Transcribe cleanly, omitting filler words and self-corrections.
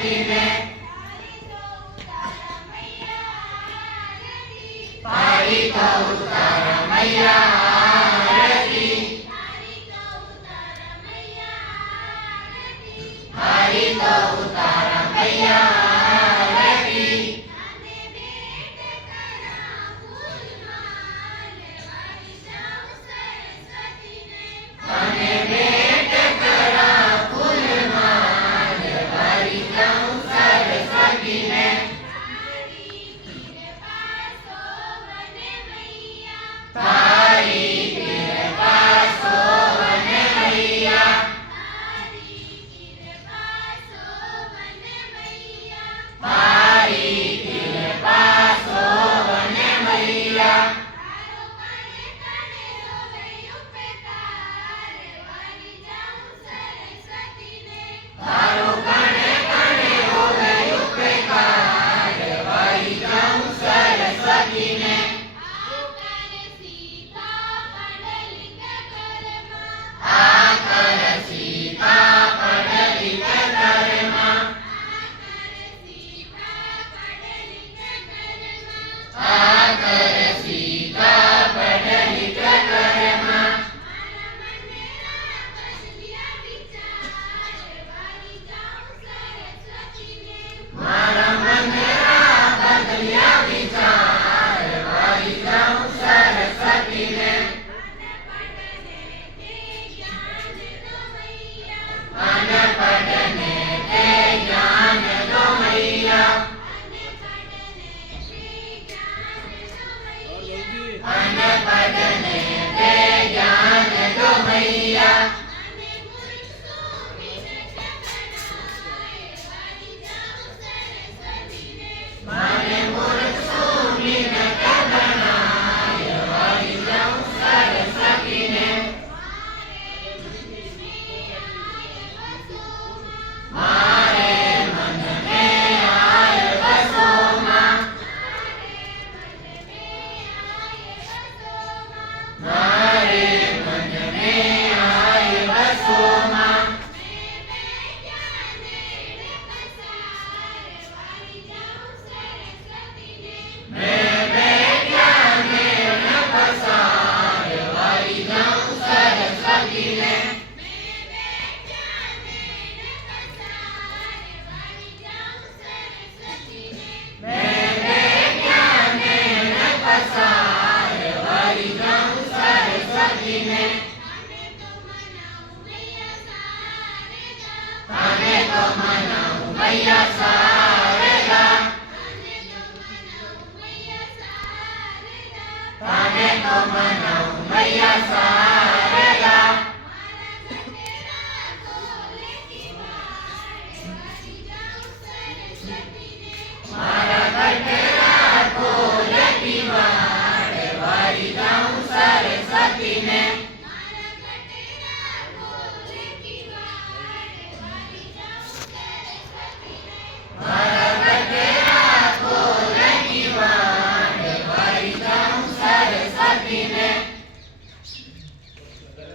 સતીને પાડી તો ઉતાર મૈયા આરતી પાડી તો ઉતાર મૈયા આરતી અને ભેટ કરા ફૂલમાલ વારી જાઉં સરસ્વતીને તારી કૃપા સોવને મૈયા તારી કૃપા સોવને મૈયા તારો કણે કણે હોવે ઉપકાર વારી જાઉં સરસ્વતીને આકર સીતા પડલિત કરમાં આકર સીતા પડલિત કરમાં મારા મનરા બદલ્યા વિચાર વારી જાઉં સરસ્વતીને અનપઢને તે જ્ઞાન દો મૈયા અનપઢને તે જ્ઞાન દો મૈયા મને મૂર્ખ સુમિનત બનાય વારી જાઉં સરસ્વતીને મારે મનને આય વસોમાં મારે મનને આય વસોમાં મેં બેઠ્યા મેળ પસાર વારી જાઉં સરસ્વતીને મેં બેઠ્યા મેળ પસાર વારી જાઉં સરસ્વતીને તને તો મનાવું મૈયા શારદા તને તો મનાવું